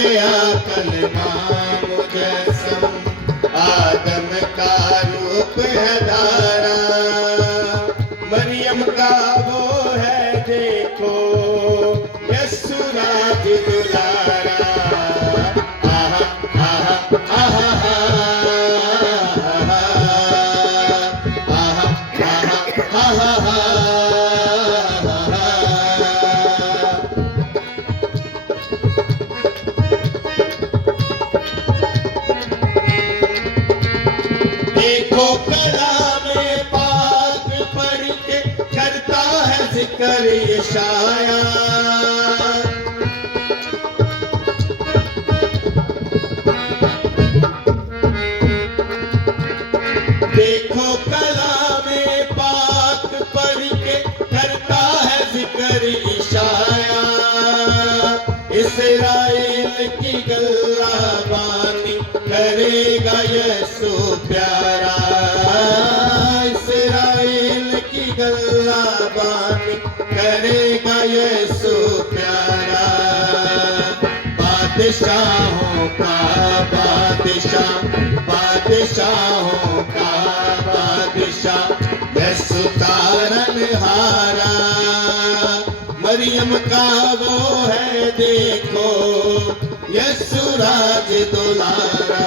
गया कलमा मुजस्सम, आदम का रूप है धारा, मरियम का वो है देखो यस्सुराज दुलारा। आहा आहा आहा आहा आहा आहा। देखो कलामे पाक पढ़ के करता है जिक्र यशाया, देखो कलामे पाक पढ़ के करता है जिक्र यशाया, इस्राएल की गल्लाबानी करेगा यीशु प्यारा, इस्राएल की गल्लाबानी करेगा यीशु प्यारा। बादशाहों का बादशाह, बादशाहों का बादशाह, यीशु तारनहारा, मरियम का वो है देखो यस्सुराज दुलारा।